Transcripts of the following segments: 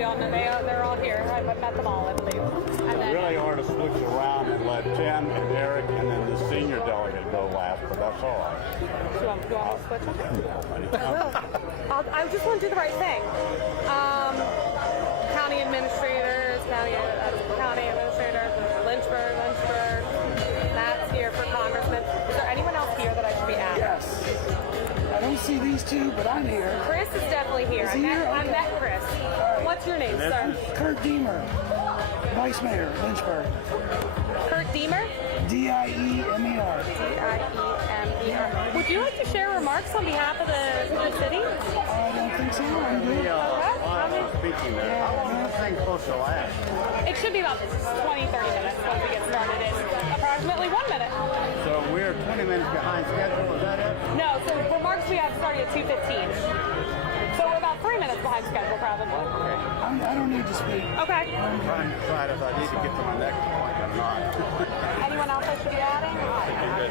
We all know they're all here. I've met them all, I believe. And We then, really ought to switch around and let Jen and Eric and then the senior delegate go last, but that's all right. do you want me to switch them? I will. I just want to do the right thing. County administrators, county administrator, Lynchburg. Matt's here for congressman. Is there anyone else here that I should be asking? Yes. I don't see these two, but I'm here. Chris is definitely here. Is he here? I Okay. met Chris. What's your name, sir? Kurt Deemer, Vice Mayor, Lynchburg. Kurt Deemer? D-I-E-M-E-R. D-I-E-M-E-R. Would you like to share remarks on behalf of the city? I don't think so. I'm good. Speaking there, how long is this thing supposed to last? It should be about 20, 30 minutes once we get started in approximately 1 minute. So we're 20 minutes behind schedule, is that it? No, so remarks we have starting at 2:15. So we're about 3 minutes behind schedule probably. I don't need to speak. Okay. I'm trying to decide if I need to get to my next point or not. Anyone else I should be adding? Okay.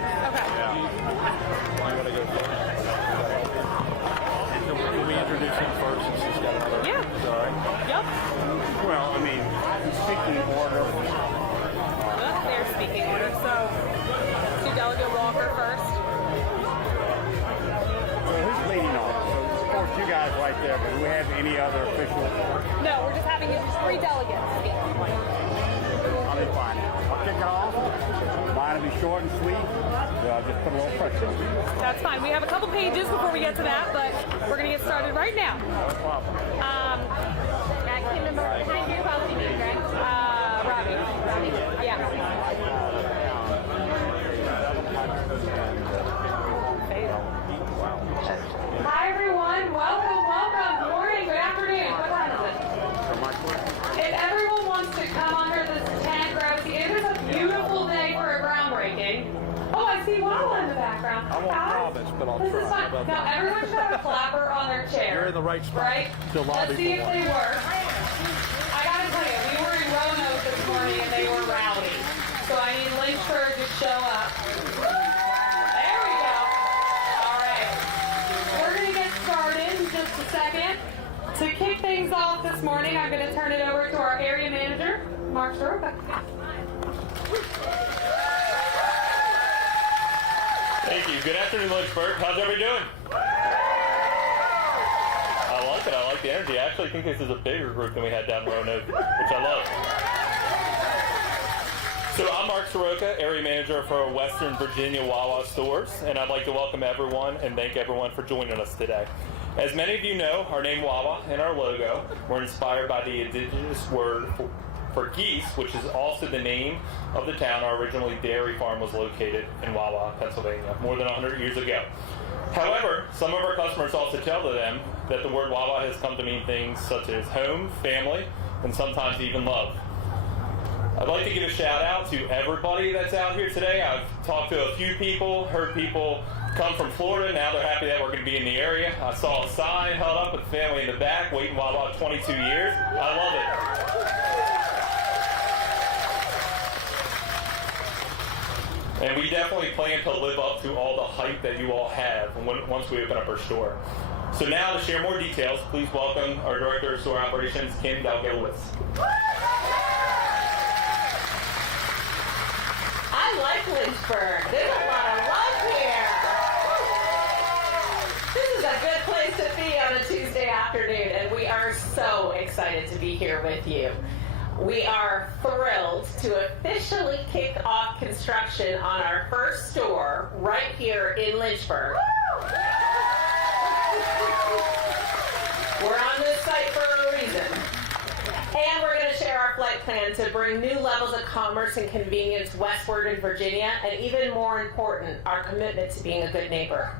I'm going to go first. Can we introduce him first since he's got another? Yeah. Sorry. Yep. Well, I mean, speaking order. They're speaking order. So, to Delegate Walker first. So who's leading off? So of course you guys right there, but do we have any other officials? No, we're just having 3 delegates speak. I'll be fine. I'll kick it off. Mine will be short and sweet. So I'll just put a little pressure on you. That's fine. We have a couple pages before we get to that, but we're going to get started right now. No problem. Matt, can I hear about the name, Greg? Robbie. Yeah. Hi, everyone. Welcome. Good morning. Good afternoon. What time is it? If everyone wants to come under this tent, grab a seat. It is a beautiful day for a groundbreaking. Oh, I see Wawa in the background. I won't Guys, promise, but I'll this try. is How fun. about Now, that? everyone should have a flapper on their chair. You're in the right spot. Right? To lobby Let's see for if one. they work. I gotta tell you, we were in Roanoke this morning and they were rowdy. So I need Lynchburg to show up. There we go. All right. We're gonna get started in just a second. To kick things off this morning, I'm gonna turn it over to our area manager, Mark Soroka. Thank you. Good afternoon, Lynchburg. How's everybody doing? I like it. I like the energy. I actually think this is a bigger group than we had down in Roanoke, which I love. So I'm Mark Soroka, area manager for Western Virginia Wawa stores, and I'd like to welcome everyone and thank everyone for joining us today. As many of you know, our name Wawa and our logo were inspired by the indigenous word for geese, which is also the name of the town our originally dairy farm was located in Wawa, Pennsylvania, more than 100 years ago. However, some of our customers also tell them that the word Wawa has come to mean things such as home, family, and sometimes even love. I'd like to give a shout out to everybody that's out here today. I've talked to a few people, heard people come from Florida. Now they're happy that we're going to be in the area. I saw a sign held up with the family in the back, waiting Wawa 22 years. I love it. And we definitely plan to live up to all the hype that you all have once we open up our store. So now to share more details, please welcome our Director of Store Operations, Kim Dalgilowitz. I like Lynchburg. There's a lot of love here. This is a good place to be on a Tuesday afternoon, and we are so excited to be here with you. We are thrilled to officially kick off construction on our first store right here in Lynchburg. We're on this site for a reason. And we're going to share our flight plan to bring new levels of commerce and convenience westward in Virginia, and even more important, our commitment to being a good neighbor.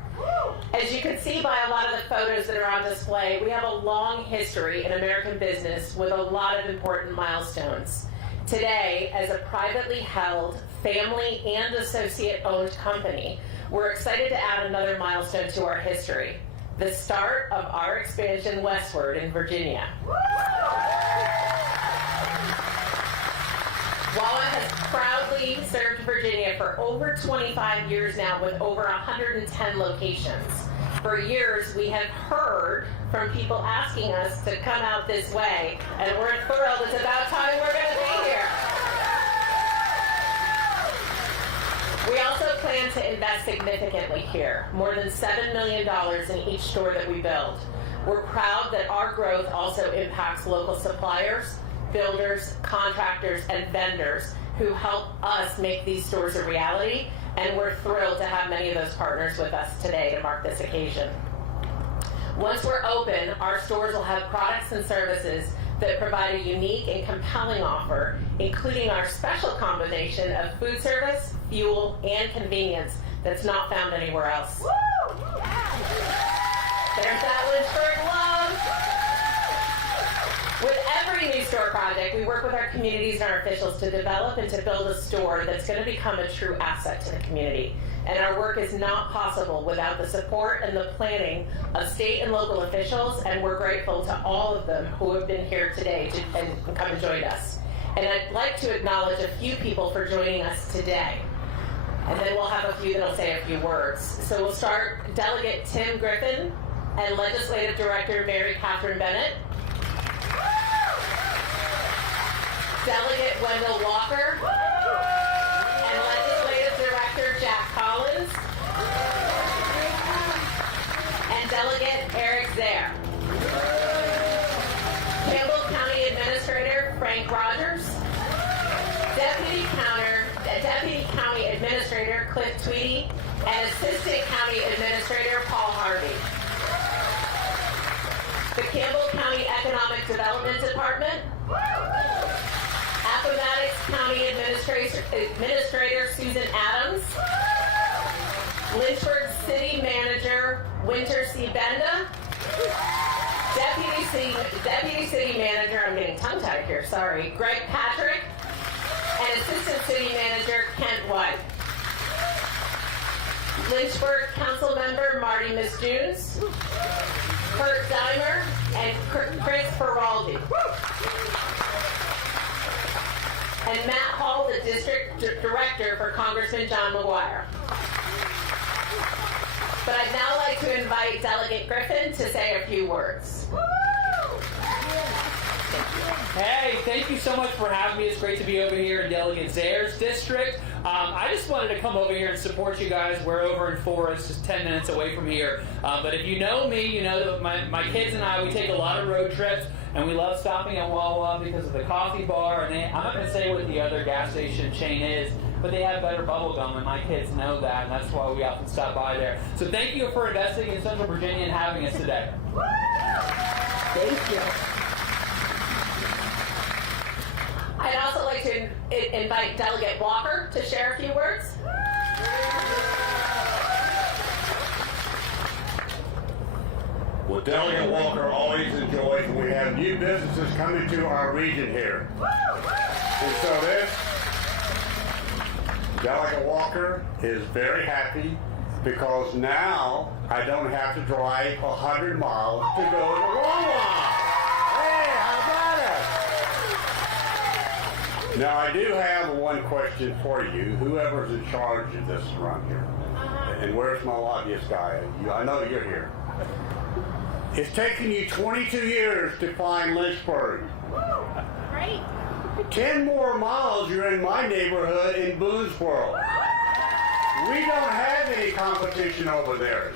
As you can see by a lot of the photos that are on display, we have a long history in American business with a lot of important milestones. Today, as a privately held, family and associate-owned company, we're excited to add another milestone to our history, the start of our expansion westward in Virginia. Wawa has proudly served Virginia for over 25 years now with over 110 locations. For years, we have heard from people asking us to come out this way, and we're thrilled. It's about time we're going to be here. We also plan to invest significantly here, more than $7 million in each store that we build. We're proud that our growth also impacts local suppliers, builders, contractors, and vendors who help us make these stores a reality, and we're thrilled to have many of those partners with us today to mark this occasion. Once we're open, our stores will have products and services that provide a unique and compelling offer, including our special combination of food service, fuel, and convenience that's not found anywhere else. Woo! There's that Lynchburg love. With every new store project, we work with our communities and our officials to develop and to build a store that's going to become a true asset to the community. And our work is not possible without the support and the planning of state and local officials, and we're grateful to all of them who have been here today and come and join us. And I'd like to acknowledge a few people for joining us today. And then we'll have a few that'll say a few words. So we'll start Delegate Tim Griffin and Legislative Director Mary Catherine Bennett. Delegate Wendell Walker and Legislative Director Jack Collins and Delegate Eric Zaire. Campbell County Administrator Frank Rogers, Deputy County Administrator Cliff Tweedy, and Assistant County Administrator Paul Harvey. The Campbell County Economic Development Department, Appomattox County Administrator Susan Adams, Lynchburg City Manager Winter C. Benda, Deputy City Manager, I'm getting tongue-tied here, sorry, Greg Patrick, and Assistant City Manager Kent White. Lynchburg Council Member Marty Misjunes, Kurt Dimer, and Chris Feraldi. And Matt Hall, the District Director for Congressman John McGuire. But I'd now like to invite Delegate Griffin to say a few words. Hey, thank you so much for having me. It's great to be over here in Delegate Zaire's district. I just wanted to come over here and support you guys. We're over in Forest, just 10 minutes away from here. But if you know me, you know that my kids and I, we take a lot of road trips, and we love stopping at Wawa because of the coffee bar. And I'm not going to say what the other gas station chain is, but they have better bubble gum, and my kids know that, and that's why we often stop by there. So thank you for investing in Central Virginia and having us today. Thank you. I'd also like to invite Delegate Walker to share a few words. Well, Delegate Walker always enjoys when we have new businesses coming to our region here. And so this, Delegate Walker is very happy because now I don't have to drive 100 miles to go to Wawa. Hey, how about it? Now I do have one question for you, whoever's in charge of this around here. And where's my lobbyist guy? I know you're here. It's taken you 22 years to find Lynchburg. Right. 10 more miles, you're in my neighborhood in Boonesboro. We don't have any competition over there.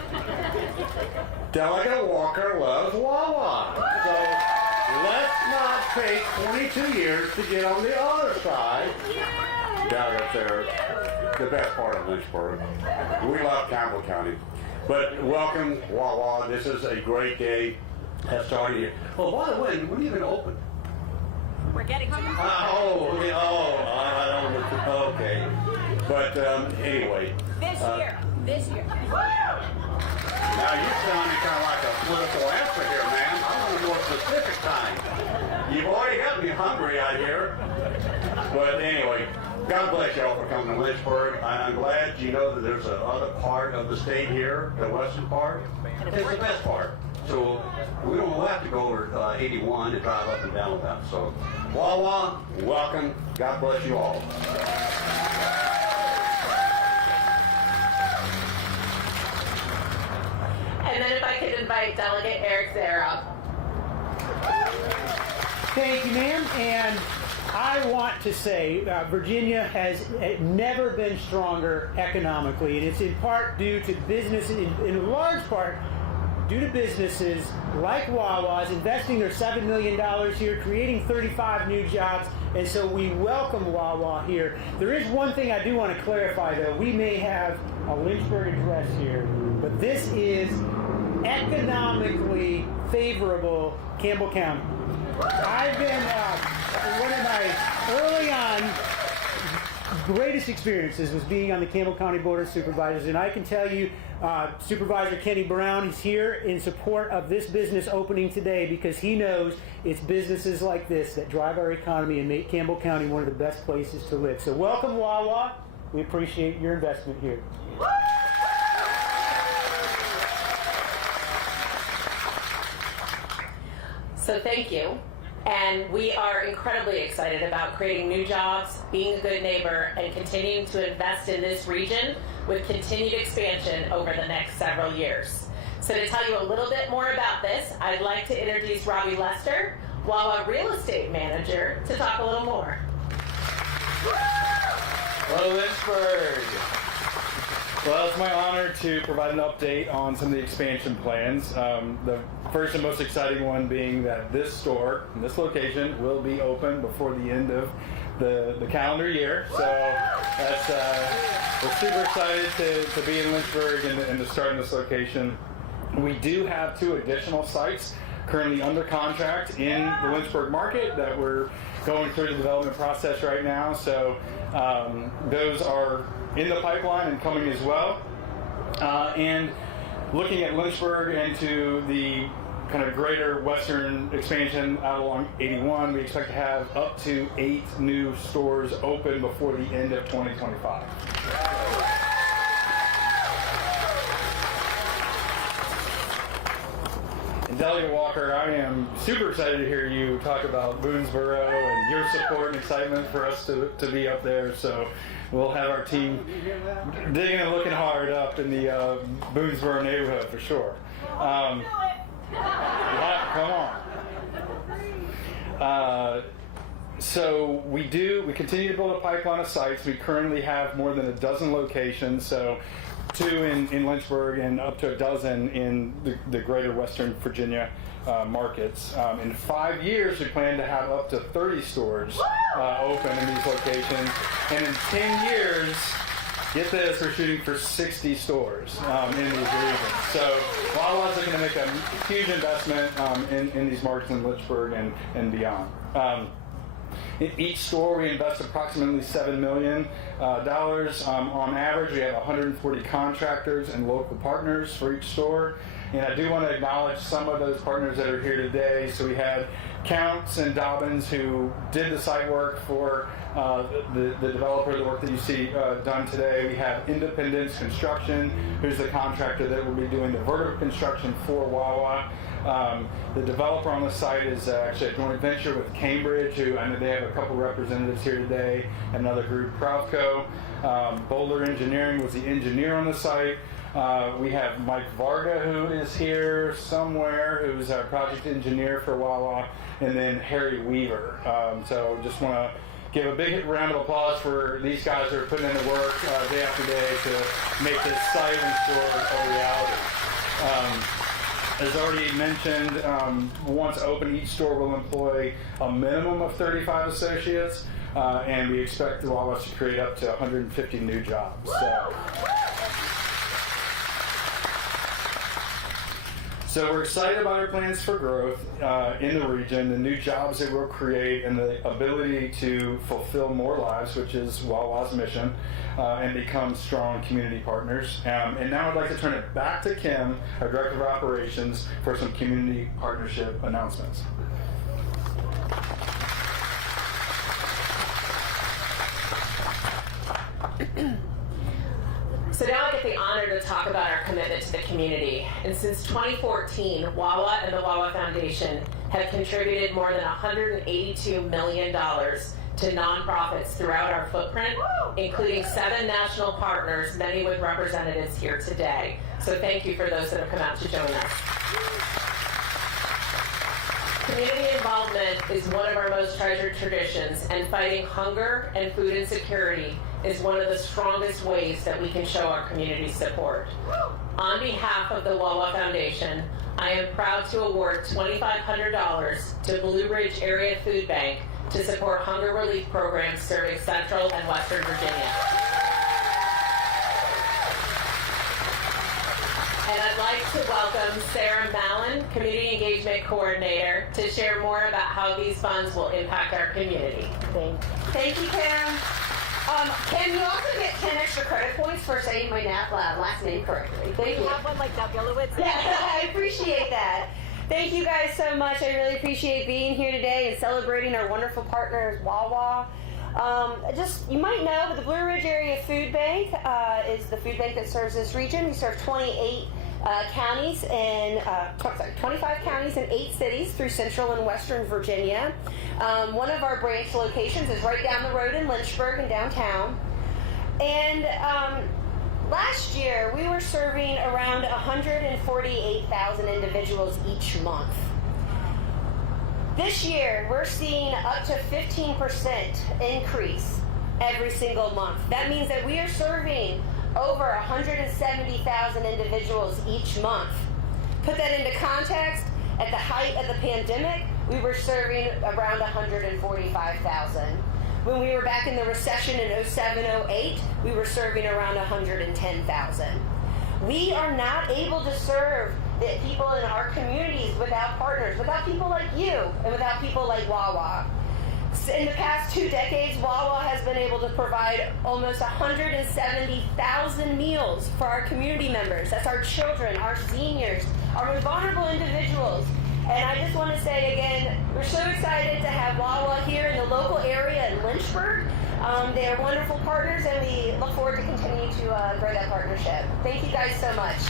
Delegate Walker loves Wawa. So let's not take 22 years to get on the other side. Delegates are the best part of Lynchburg. We love Campbell County. But welcome, Wawa. This is a great day. Has started here. Oh, by the way, when are you going to open? We're getting to I don't know. Okay. But anyway. this year. Now you're sounding kind of like a political answer here, man. I want a more specific time. You've already got me hungry out here. But anyway, God bless y'all for coming to Lynchburg. I'm glad you know that there's another part of the state here, the western part. It's the best part. So we don't have to go over 81 to drive up and down with that. So Wawa, welcome. God bless you all. And invite Delegate Eric Zayer up. Thank you, ma'am. And I want to say Virginia has never been stronger economically, and it's in part due to business, in large part due to businesses like Wawa's investing their $7 million here, creating 35 new jobs, and so we welcome Wawa here. There is one thing I do want to clarify, though. We may have a Lynchburg address here, but this is economically favorable Campbell County. I've been one of my early on greatest experiences was being on the Campbell County Board of Supervisors, and I can tell you Supervisor Kenny Brown is here in support of this business opening today because he knows it's businesses like this that drive our economy and make Campbell County one of the best places to live. So welcome, Wawa. We appreciate your investment here. So thank you. And we are incredibly excited about creating new jobs, being a good neighbor, and continuing to invest in this region with continued expansion over the next several years. So to tell you a little bit more about this, I'd like to introduce Robbie Lester, Wawa Real Estate Manager, to talk a little more. Hello, Lynchburg. Well, it's my honor to provide an update on some of the expansion plans. The first and most exciting one being that this store, in this location, will be open before the end of the calendar year. So that's we're super excited to be in Lynchburg and to start in this location. We do have 2 additional sites currently under contract in the Lynchburg market that we're going through the development process right now. So those are in the pipeline and coming as well. And looking at Lynchburg and to the kind of greater western expansion out along 81, we expect to have up to 8 new stores open before the end of 2025. And Delegate Walker, I am super excited to hear you talk about Boonesboro and your support and excitement for us to be up there. So we'll have our team digging and looking hard up in the Boonesboro neighborhood for sure. Yeah, come on. So we continue to build a pipeline of sites. We currently have more than a dozen locations. So 2 in Lynchburg and up to a dozen in the greater Western Virginia markets. In 5 years, we plan to have up to 30 stores open in these locations. And in 10 years, get this, we're shooting for 60 stores in these regions. So Wawa's looking to make a huge investment in these markets in Lynchburg and beyond. In each store, we invest approximately $7 million. On average, we have 140 contractors and local partners for each store. And I do want to acknowledge some of those partners that are here today. So we had Counts and Dobbins who did the site work for the developer, the work that you see done today. We have Independence Construction, who's the contractor that will be doing the vertical construction for Wawa. The developer on the site is actually a joint venture with Cambridge, who I know they have a couple representatives here today, another group, Pravco. Boulder Engineering was the engineer on the site. We have Mike Varga, who is here somewhere, who's our project engineer for Wawa, and then Harry Weaver. So just want to give a big round of applause for these guys who are putting in the work day after day to make this site and store a reality. As already mentioned, once open, each store will employ a minimum of 35 associates, and we expect the Wawa's to create up to 150 new jobs. So we're excited about our plans for growth in the region, the new jobs that we'll create, and the ability to fulfill more lives, which is Wawa's mission, and become strong community partners. And now I'd like to turn it back to Kim, our Director of Operations, for some community partnership announcements. So now I get the honor to talk about our commitment to the community. And since 2014, Wawa and the Wawa Foundation have contributed more than $182 million to nonprofits throughout our footprint, including 7 national partners, many with representatives here today. So thank you for those that have come out to join us. Community involvement is one of our most treasured traditions, and fighting hunger and food insecurity is one of the strongest ways that we can show our community support. On behalf of the Wawa Foundation, I am proud to award $2,500 to Blue Ridge Area Food Bank to support hunger relief programs serving Central and Western Virginia. And I'd like to welcome Sarah Mallon, Community Engagement Coordinator, to share more about how these funds will impact our community. Thank you, Kim. Kim, you also get 10 extra credit points for saying my last name correctly. Thank you. You have one like Doug Gillowitz? Yeah, I appreciate that. Thank you guys so much. I really appreciate being here today and celebrating our wonderful partners, Wawa. You might know, but the Blue Ridge Area Food Bank is the food bank that serves this region. We serve 25 counties in 8 cities through Central and Western Virginia. One of our branch locations is right down the road in Lynchburg in downtown. And last year, we were serving around 148,000 individuals each month. This year, we're seeing up to 15% increase every single month. That means that we are serving over 170,000 individuals each month. Put that into context, at the height of the pandemic, we were serving around 145,000. When we were back in the recession in 07-08, we were serving around 110,000. We are not able to serve the people in our communities without partners, without people like you, and without people like Wawa. In the past 2 decades, Wawa has been able to provide almost 170,000 meals for our community members. That's our children, our seniors, our most vulnerable individuals. And I just want to say again, we're so excited to have Wawa here in the local area in Lynchburg. They are wonderful partners, and we look forward to continue to grow that partnership. Thank you guys so much.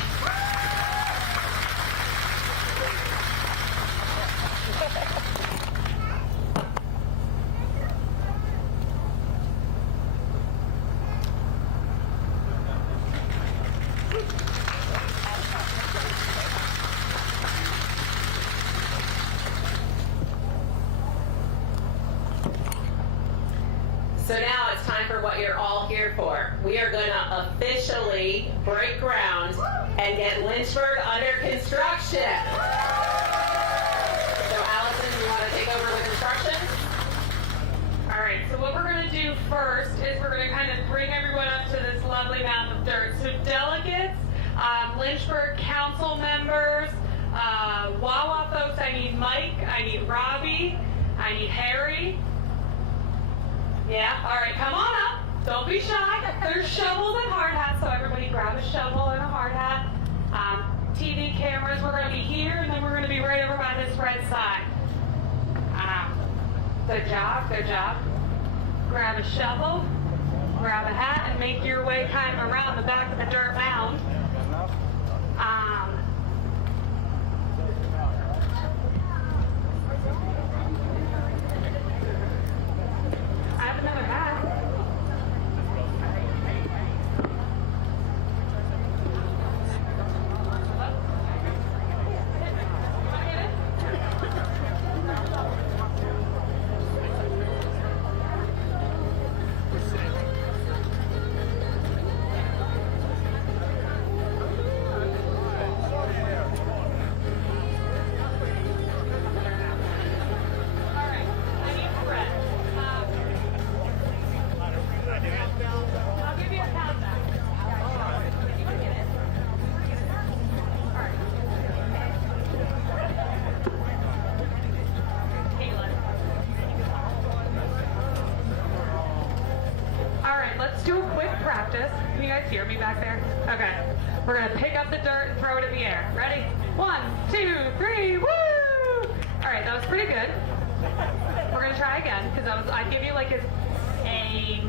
So now it's time for what you're all here for. We are going to officially break ground and get Lynchburg under construction. So Allison, you want to take over with instructions? All right, so what we're going to do first is we're going to kind of bring everyone up to this lovely mound of dirt. So delegates, Lynchburg council members, Wawa folks, I need Mike, I need Robbie, I need Harry. Yeah, all right, come on up. Don't be shy. There's shovels and hard hats, so everybody grab a shovel and a hard hat. TV cameras, we're going to be here, and then we're going to be right over by this red side. Good job, good job. Grab a shovel, grab a hat, and make your way kind of around the back of the dirt mound. I have another hat. Do a quick practice. Can you guys hear me back there? Okay. We're going to pick up the dirt and throw it in the air. Ready? 1, 2, 3, woo! All right, that was pretty good. We're going to try again, because I'd give you like an A-.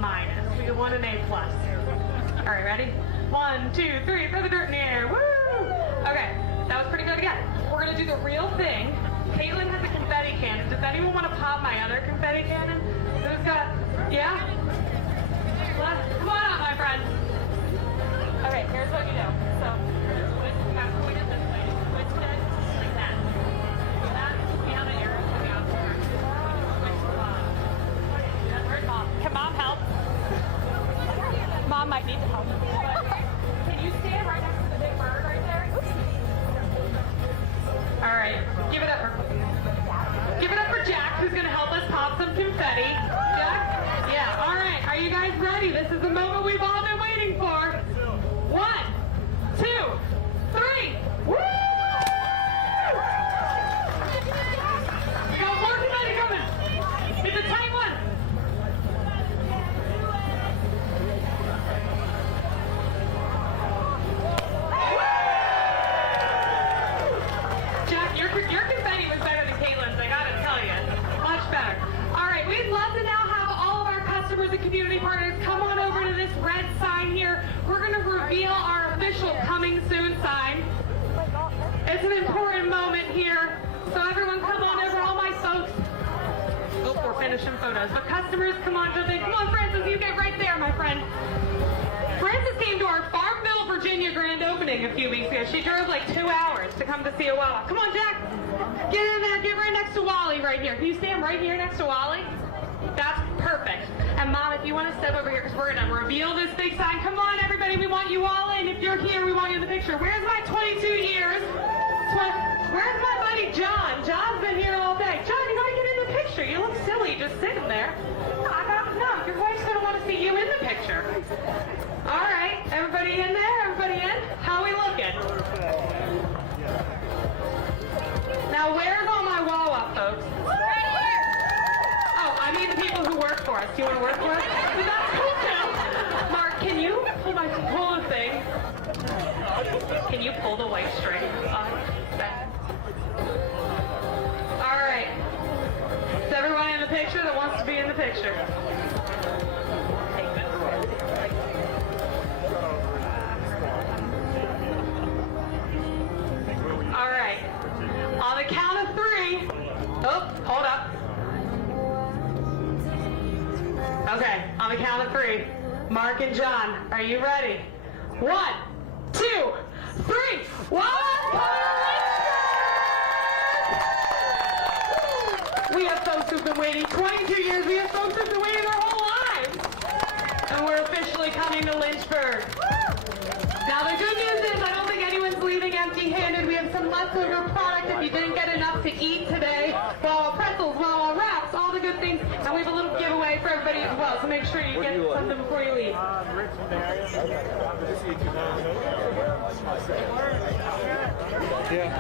We want an A+. All right, ready? 1, 2, 3, throw the dirt in the air. Woo! Okay, that was pretty good again. We're going to do the real thing, Caitlin has a confetti cannon. Does anyone want to pop my other confetti cannon? Who's got, yeah? Come on up, my friend. Okay, here's what you do. So, point it this way. Twist it like that. That is the arrow coming out there. Switch to Mom. Where's Mom? Can Mom help? Mom might need to help. Can you stand right next to the big bird right there? All right, give it up for Jack, who's gonna help us pop some confetti. Jack? Yeah, all right, are you guys ready? This is the moment we've all been waiting for. 1, 2, 3, woo! We got more confetti coming. It's a tight one. Jack, your confetti was better than Caitlin's, I gotta tell you. Much better. All right, we'd love to now have all of our customers and community partners come on over to this red sign here. We're gonna reveal our official coming soon sign. It's an important moment here. So everyone come on over, all my folks. Oh, we're finishing photos. But customers, come on, jump in. Come on, Francis, you get right there, my friend. Francis came to our Farmville, Virginia grand opening a few weeks ago. She drove like 2 hours to come to see a Wawa. Come on, Jack. Get in there. Get right next to Wally right here. Can you stand right here next to Wally? That's perfect. And Mom, if you want to step over here, because we're going to reveal this big sign. Come on, everybody. We want you all in. If you're here, we want you in the picture. Where's my 22 years? Where's my buddy John? John's been here all day. John, you got to get in the picture. You look silly just sitting there. No, your wife's going to want to see you in the picture. All right, everybody in there? Everybody in? How are we looking? Now, where's all my Wawa folks? Right here. Oh, I mean the people who work for us. Do you want to work for us? That's cool too. Mark, can you pull the thing? Can you pull the white string on that? All right. Is everyone in the picture that wants to be in the picture? All right. On the count of 3. Oh, hold up. Okay, on the count of 3. Mark and John, are you ready? 1, 2, 3. We have folks who've been waiting 22 years. We have folks who've been waiting their whole lives. And we're officially coming to Lynchburg. Now the good news is I don't think anyone's leaving empty-handed. We have some leftover product if you didn't get enough to eat today. Wawa pretzels, Wawa wraps, all the good things. And we have a little giveaway for everybody as well. So make sure you get something before you leave. Yeah.